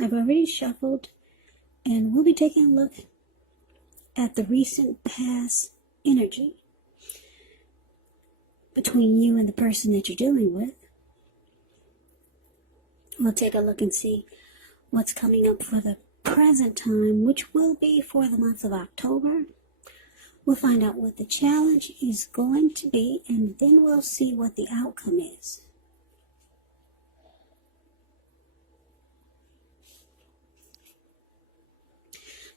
I've already shuffled, and we'll be taking a look at the recent past energy between you and the person that you're dealing with. We'll take a look and see what's coming up for the present time, which will be for the month of October. We'll find out what the challenge is going to be, and then we'll see what the outcome is.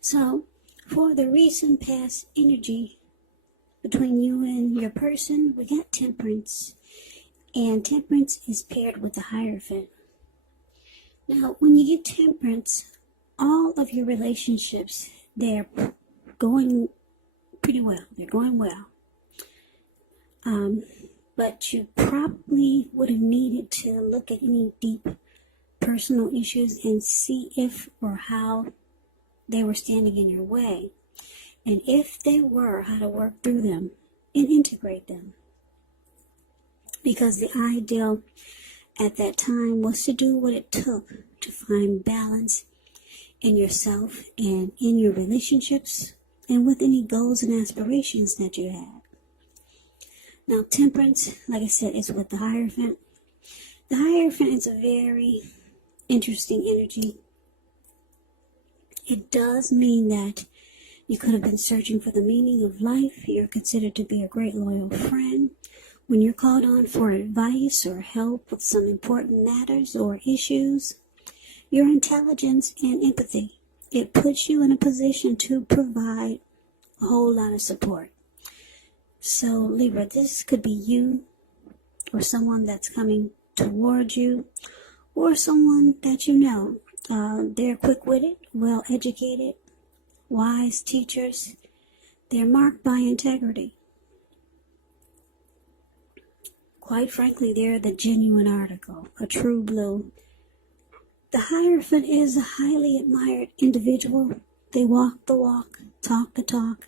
So, for the recent past energy between you and your person, we got Temperance, and Temperance is paired with the Hierophant. Now, when you get Temperance, all of your relationships, they're going pretty well. They're going well. But you probably would have needed to look at any deep personal issues and see if or how they were standing in your way. And if they were, how to work through them and integrate them. Because the ideal at that time was to do what it took to find balance in yourself and in your relationships and with any goals and aspirations that you had. Now, Temperance, like I said, is with the Hierophant. The Hierophant is a very interesting energy. It does mean that you could have been searching for the meaning of life. You're considered to be a great loyal friend. When you're called on for advice or help with some important matters or issues, your intelligence and empathy, it puts you in a position to provide a whole lot of support. So, Libra, this could be you or someone that's coming towards you or someone that you know. They're quick-witted, well-educated, wise teachers. They're marked by integrity. Quite frankly, they're the genuine article, a true blue. The Hierophant is a highly admired individual. They walk the walk, talk the talk,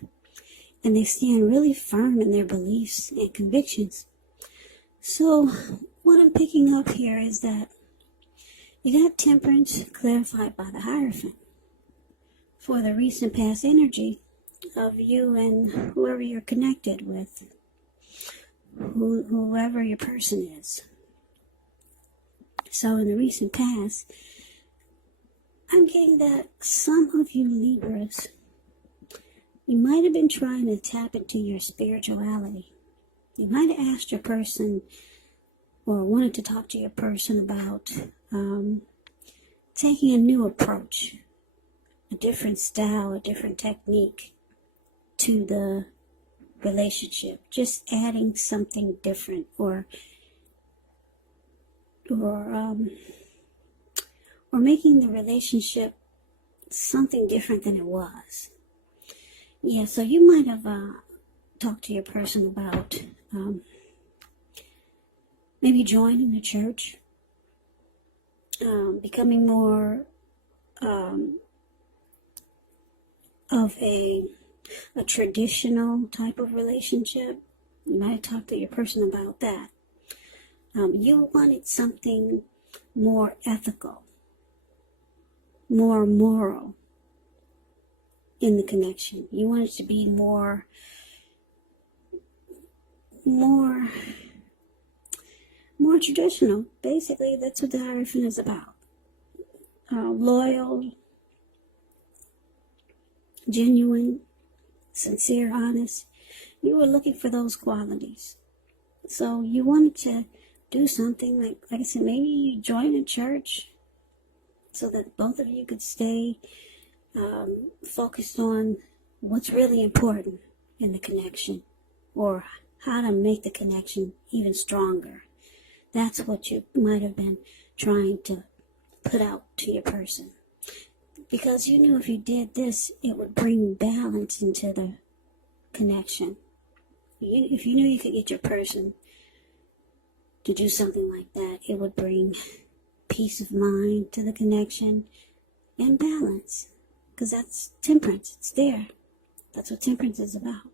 and they stand really firm in their beliefs and convictions. So, what I'm picking up here is that you got Temperance clarified by the Hierophant for the recent past energy of you and whoever you're connected with. Whoever your person is. So in the recent past, I'm getting that some of you Libras, you might have been trying to tap into your spirituality. You might have asked your person or wanted to talk to your person about taking a new approach, a different style, a different technique to the relationship, just adding something different or making the relationship something different than it was. Yeah, so you might have talked to your person about maybe joining the church, becoming more of a traditional type of relationship. You might have talked to your person about that. You wanted something more ethical, more moral in the connection. You wanted to be more traditional. Basically, that's what the Hierophant is about. Loyal, genuine, sincere, honest. You were looking for those qualities. So you wanted to do something like I said, maybe you join a church so that both of you could stay focused on what's really important in the connection or how to make the connection even stronger. That's what you might have been trying to put out to your person. Because you knew if you did this, it would bring balance into the connection. If you knew you could get your person to do something like that, it would bring peace of mind to the connection and balance. Because that's Temperance. It's there. That's what Temperance is about.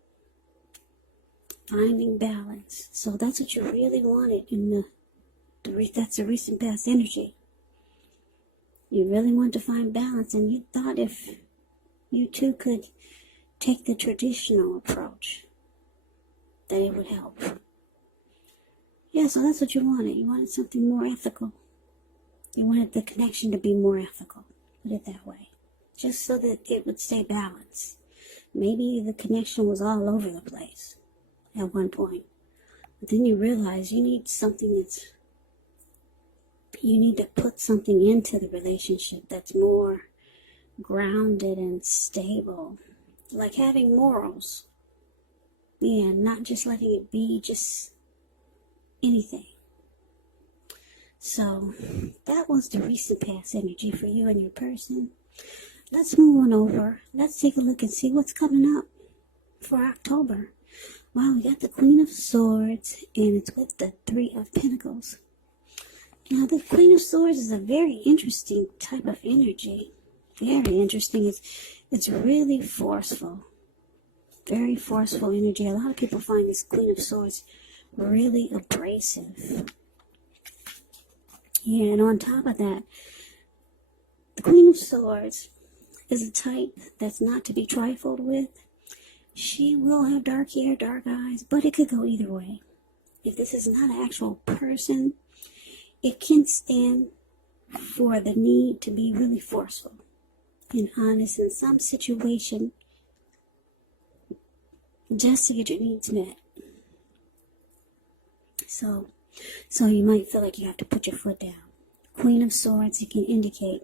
Finding balance. So that's what you really wanted in that's the recent past energy. You really want to find balance, and you thought if you two could take the traditional approach, that it would help. Yeah, so that's what you wanted. You wanted something more ethical. You wanted the connection to be more ethical. Put it that way. Just so that it would stay balanced. Maybe the connection was all over the place at one point. But then you realize you need to put something into the relationship that's more grounded and stable. Like having morals. Yeah, not just letting it be just anything. So, that was the recent past energy for you and your person. Let's move on over. Let's take a look and see what's coming up for October. Wow, we got the Queen of Swords, and it's with the Three of Pentacles. Now, the Queen of Swords is a very interesting type of energy. Very interesting. It's really forceful. Very forceful energy. A lot of people find this Queen of Swords really abrasive. Yeah, and on top of that, the Queen of Swords is a type that's not to be trifled with. She will have dark hair, dark eyes, but it could go either way. If this is not an actual person, it can stand for the need to be really forceful and honest in some situation just to get your needs met. So you might feel like you have to put your foot down. Queen of Swords, it can indicate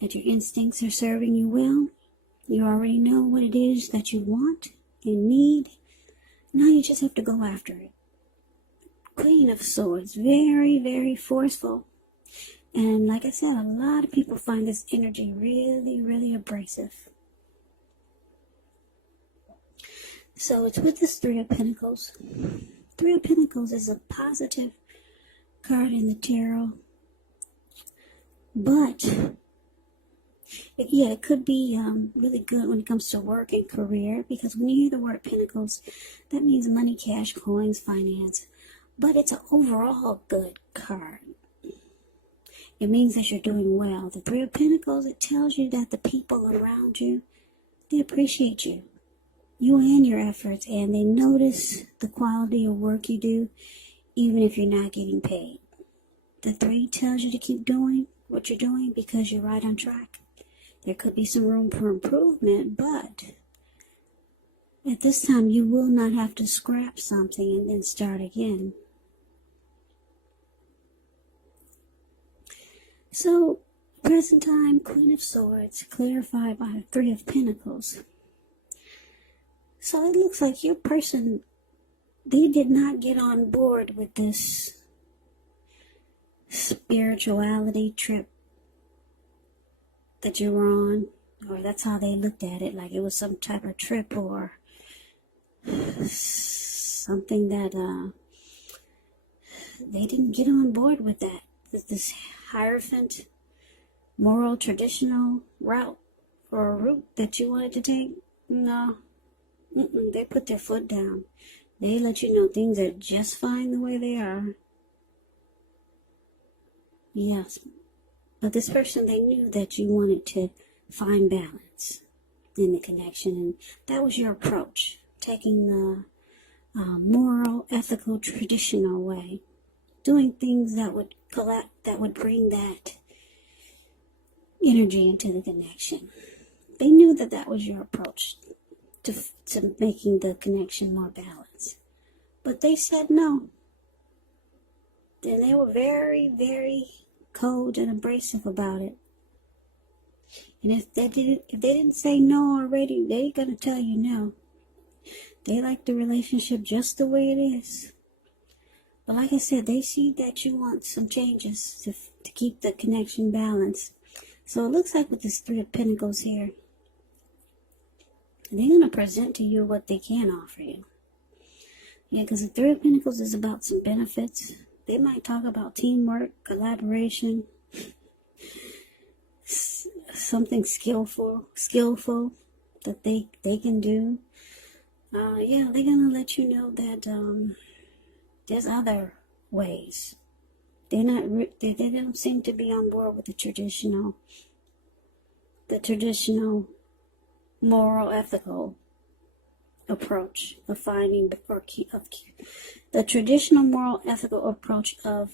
that your instincts are serving you well. You already know what it is that you want and need. Now you just have to go after it. Queen of Swords, very, very forceful. And like I said, a lot of people find this energy really, really abrasive. So it's with this Three of Pentacles. Three of Pentacles is a positive card in the tarot. But, it could be really good when it comes to work and career. Because when you hear the word Pentacles, that means money, cash, coins, finance. But it's an overall good card. It means that you're doing well. The Three of Pentacles, it tells you that the people around you, they appreciate you. You and your efforts, and they notice the quality of work you do, even if you're not getting paid. The Three tells you to keep doing what you're doing because you're right on track. There could be some room for improvement, but at this time you will not have to scrap something and then start again. So, present time, Queen of Swords, clarified by the Three of Pentacles. So it looks like your person, they did not get on board with this spirituality trip that you were on, or that's how they looked at it, like it was some type of trip or something that they didn't get on board with that. This Hierophant, moral, traditional route or a route that you wanted to take. No. They put their foot down. They let you know things are just fine the way they are. Yes. But this person, they knew that you wanted to find balance in the connection. And that was your approach. Taking the moral, ethical, traditional way. Doing things that would bring that energy into the connection. They knew that that was your approach to making the connection more balanced. But they said no. Then they were very, very cold and abrasive about it. And if they didn't say no already, they're going to tell you no. They like the relationship just the way it is. But like I said, they see that you want some changes to keep the connection balanced. So it looks like with this Three of Pentacles here, they're going to present to you what they can offer you. Yeah, because the Three of Pentacles is about some benefits. They might talk about teamwork, collaboration, something skillful that they can do. Yeah, they're going to let you know that there's other ways They're not. They don't seem to be on board with the traditional moral, ethical approach of finding the traditional moral, ethical approach of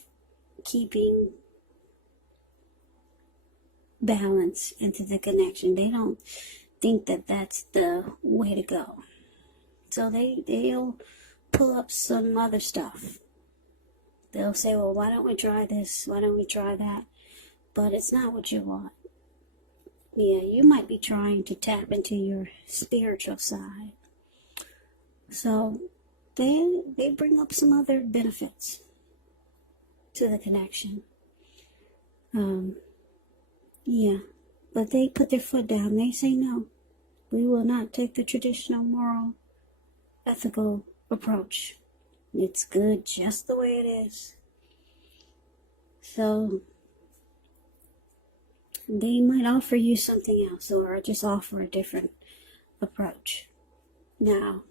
keeping balance into the connection. They don't think that that's the way to go. So they'll pull up some other stuff. They'll say, well, why don't we try this? Why don't we try that? But it's not what you want. Yeah, you might be trying to tap into your spiritual side. So they bring up some other benefits to the connection. Yeah, but they put their foot down. They say, no, we will not take the traditional moral, ethical approach. It's good just the way it is. So they might offer you something else, or just offer a different approach. Now,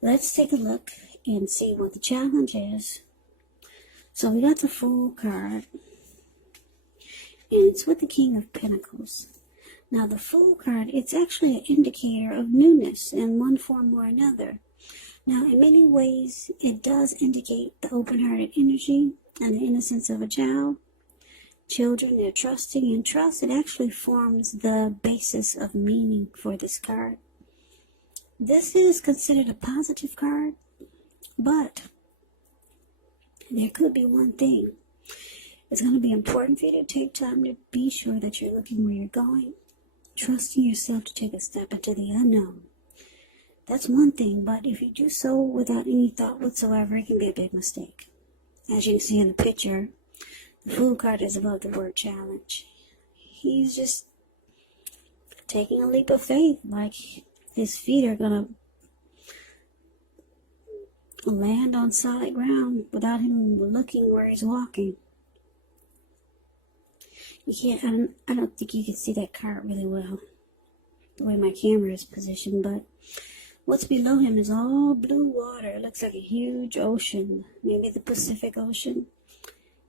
let's take a look and see what the challenge is. So we got the Fool card, and it's with the King of Pentacles. Now the Fool card, it's actually an indicator of newness in one form or another. Now in many ways, it does indicate the open-hearted energy and the innocence of a child. Children, they're trusting, and trust, it actually forms the basis of meaning for this card. This is considered a positive card, but there could be one thing. It's going to be important for you to take time to be sure that you're looking where you're going, trusting yourself to take a step into the unknown. That's one thing, but if you do so without any thought whatsoever, it can be a big mistake. As you can see in the picture, the Fool card is above the word challenge. He's just taking a leap of faith, like his feet are going to land on solid ground without him looking where he's walking. You can't, I don't think you can see that card really well, the way my camera is positioned, but what's below him is all blue water. It looks like a huge ocean, maybe the Pacific Ocean.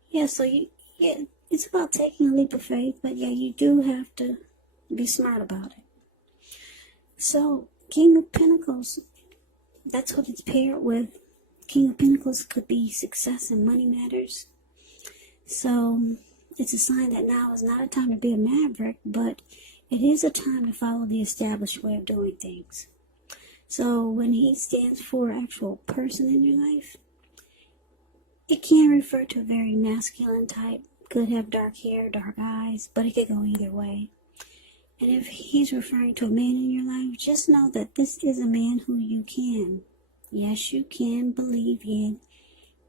Yeah, so it's about taking a leap of faith, but yeah, you do have to be smart about it. So, King of Pentacles, that's what it's paired with. King of Pentacles could be success in money matters. So, it's a sign that now is not a time to be a maverick, but it is a time to follow the established way of doing things. So, when he stands for an actual person in your life, it can refer to a very masculine type. Could have dark hair, dark eyes, but it could go either way. And if he's referring to a man in your life, just know that this is a man who you can. Yes, you can believe in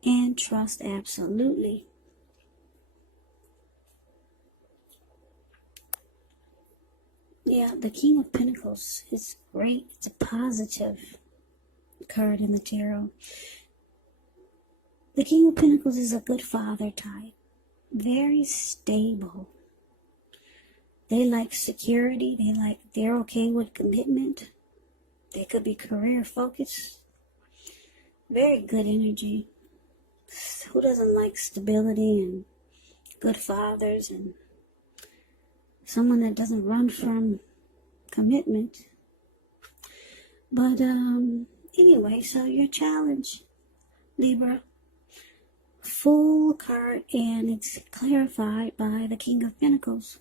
and trust absolutely. Yeah, the King of Pentacles is great. It's a positive card in the tarot. The King of Pentacles is a good father type. Very stable. They like security. They're okay with commitment. They could be career focused. Very good energy. Who doesn't like stability and good fathers and someone that doesn't run from commitment? But anyway, so your challenge, Libra, Fool card, and it's clarified by the King of Pentacles.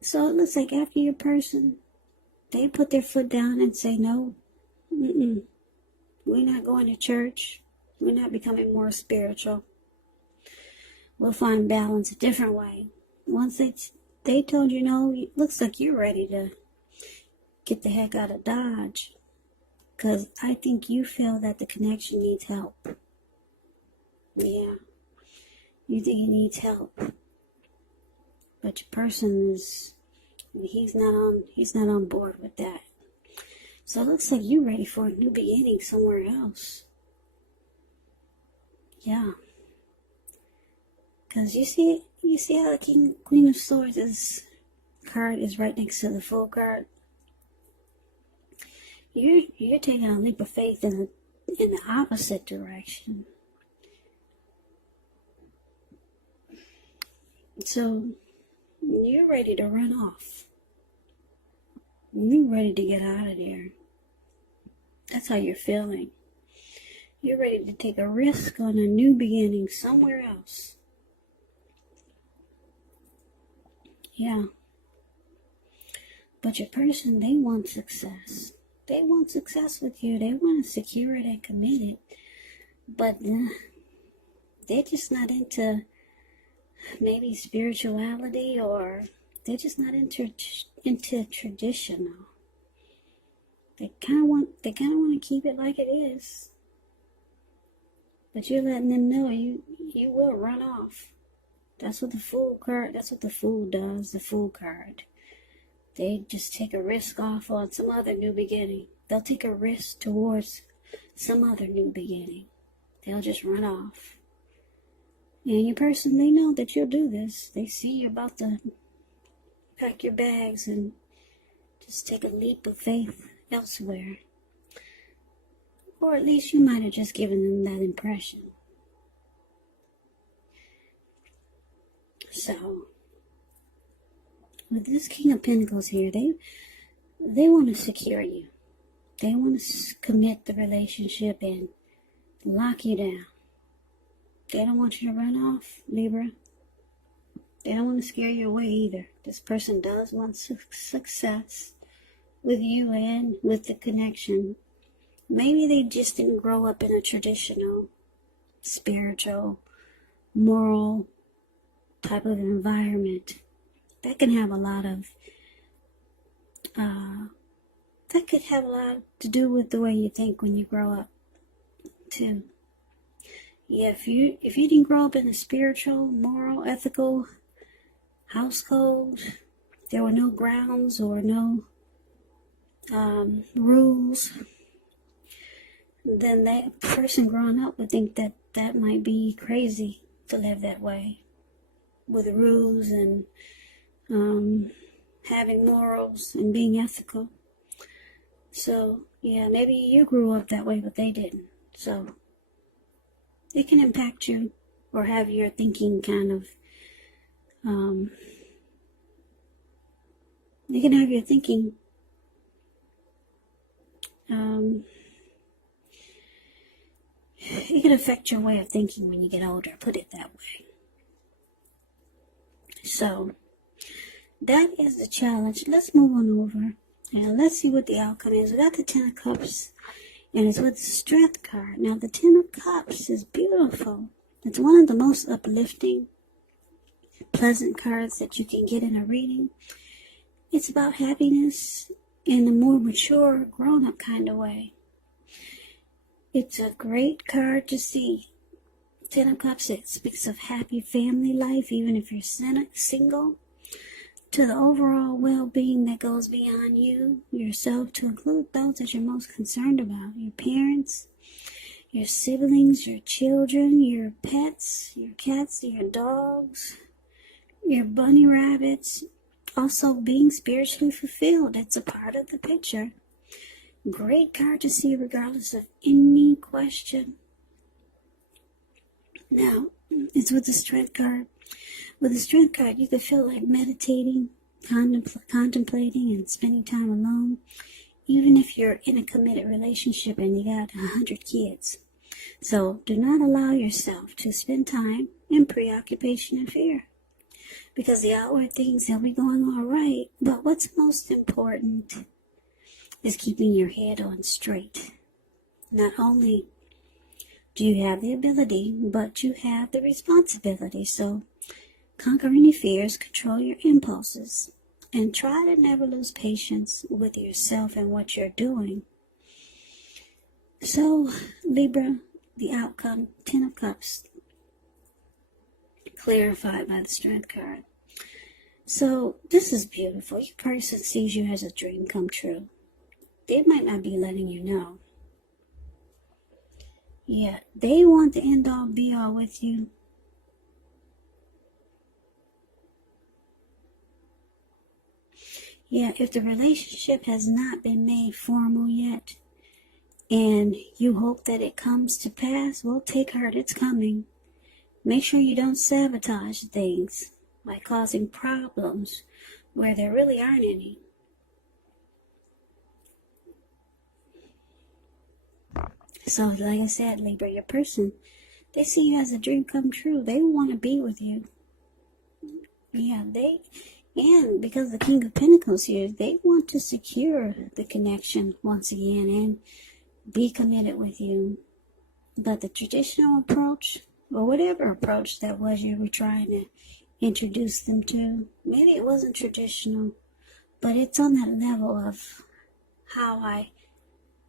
So it looks like after your person, they put their foot down and say, no, we're not going to church. We're not becoming more spiritual. We'll find balance a different way. Once they told you no, it looks like you're ready to get the heck out of Dodge. Because I think you feel that the connection needs help. Yeah. You think he needs help. But your person is, he's not on board with that. So it looks like you're ready for a new beginning somewhere else. Yeah. Because you see how the Queen of Swords card is right next to the Fool card? You're taking a leap of faith in the opposite direction. So you're ready to run off. You're ready to get out of there. That's how you're feeling. You're ready to take a risk on a new beginning somewhere else. Yeah. But your person, they want success. They want success with you. They want to secure it and commit it. But they're just not into maybe spirituality, or they're just not into traditional. They kind of want to keep it like it is. But you're letting them know you will run off. That's what the Fool card, that's what the Fool does, the Fool card. They just take a risk off on some other new beginning. They'll take a risk towards some other new beginning. They'll just run off. And your person, they know that you'll do this. They see you're about to pack your bags and just take a leap of faith elsewhere. Or at least you might have just given them that impression. So, with this King of Pentacles here, they want to secure you. They want to commit the relationship and lock you down. They don't want you to run off, Libra. They don't want to scare you away either. This person does want success with you and with the connection. Maybe they just didn't grow up in a traditional, spiritual, moral type of environment. That can have a lot of, that could have a lot to do with the way you think when you grow up, too. Yeah, if you didn't grow up in a spiritual, moral, ethical household, there were no grounds or no rules, then that person growing up would think that might be crazy to live that way, with rules and having morals and being ethical. So, yeah, maybe you grew up that way, but they didn't. So, it can impact you or have your thinking kind of, you can have your thinking, it can affect your way of thinking when you get older, put it that way. So, that is the challenge. Let's move on over and let's see what the outcome is. We got the Ten of Cups, and it's with the Strength card. Now, the Ten of Cups is beautiful. It's one of the most uplifting, pleasant cards that you can get in a reading. It's about happiness in a more mature, grown-up kind of way. It's a great card to see. Ten of Cups, it speaks of happy family life, even if you're single, to the overall well-being that goes beyond you, yourself, to include those that you're most concerned about. Your parents, your siblings, your children, your pets, your cats, your dogs, your bunny rabbits. Also being spiritually fulfilled. It's a part of the picture. Great card to see regardless of any question. Now, it's with the Strength card. With the Strength card, you can feel like meditating, contemplating, and spending time alone, even if you're in a committed relationship and you got 100 kids. So, do not allow yourself to spend time in preoccupation and fear, because the outward things, they'll be going all right, but what's most important is keeping your head on straight. Not only do you have the ability, but you have the responsibility. So conquer any fears, control your impulses, and try to never lose patience with yourself and what you're doing. So, Libra, the outcome, Ten of Cups, clarified by the Strength card. So, this is beautiful. Your person sees you as a dream come true. They might not be letting you know. Yeah, they want the end all be all with you. Yeah, if the relationship has not been made formal yet, and you hope that it comes to pass, well, take heart, it's coming. Make sure you don't sabotage things. by causing problems where there really aren't any. So, like I said, Libra, your person, they see you as a dream come true. They want to be with you. Yeah, and because the King of Pentacles here, they want to secure the connection once again and be committed with you. But the traditional approach, or whatever approach that was you were trying to introduce them to, maybe it wasn't traditional, but it's on that level of how I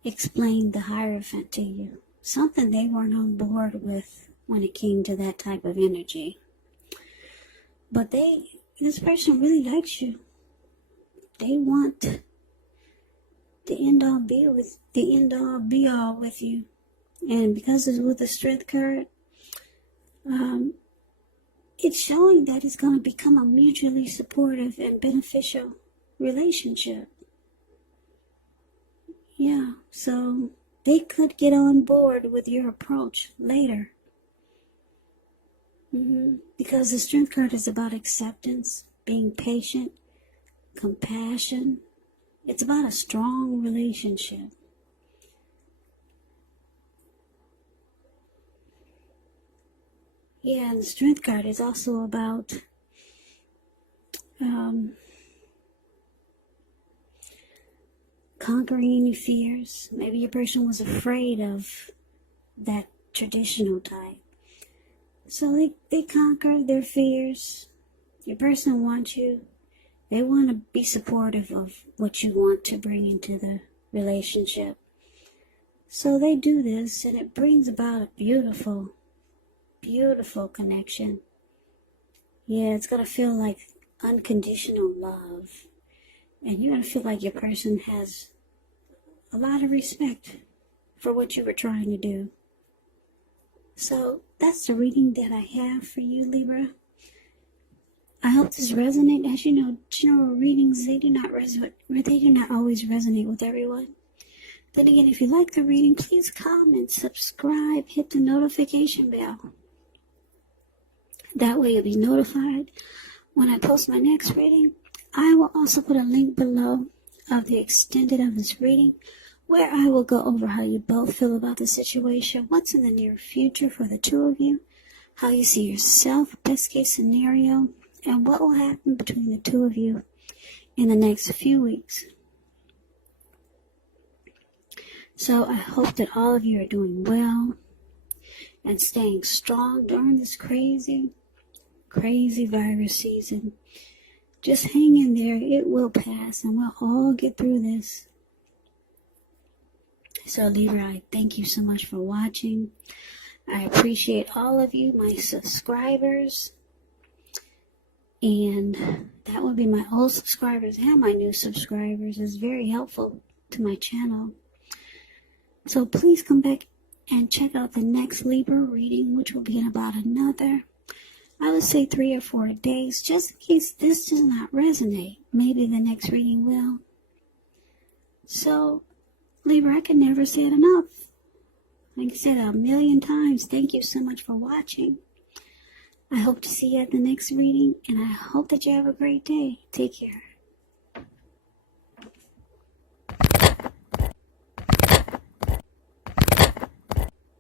explained the Hierophant to you. Something they weren't on board with when it came to that type of energy. But this person really likes you. They want the end all be all with you. And because it's with the Strength card, it's showing that it's going to become a mutually supportive and beneficial relationship. Yeah, so they could get on board with your approach later. Because the Strength card is about acceptance, being patient, compassion. It's about a strong relationship. Yeah, and the Strength card is also about conquering any fears. Maybe your person was afraid of that traditional type. So they conquered their fears. Your person wants you. They want to be supportive of what you want to bring into the relationship. So they do this, and it brings about a beautiful, beautiful connection. Yeah, it's going to feel like unconditional love. And you're going to feel like your person has a lot of respect for what you were trying to do. So that's the reading that I have for you, Libra. I hope this resonates. As you know, general readings, they do not always resonate with everyone. Then again, if you like the reading, please comment, subscribe, hit the notification bell. That way you'll be notified when I post my next reading. I will also put a link below of the extended of this reading, where I will go over how you both feel about the situation, what's in the near future for the two of you, how you see yourself, best case scenario, and what will happen between the two of you in the next few weeks. So I hope that all of you are doing well and staying strong during this crazy, crazy virus season. Just hang in there. It will pass, and we'll all get through this. So Libra, I thank you so much for watching. I appreciate all of you, my subscribers. And that would be my old subscribers and my new subscribers. It's very helpful to my channel. So please come back and check out the next Libra reading, which will be in about another, I would say 3 or 4 days, just in case this does not resonate. Maybe the next reading will. So, Libra, I can never say it enough. Like I said 1,000,000 times, thank you so much for watching. I hope to see you at the next reading, and I hope that you have a great day. Take care.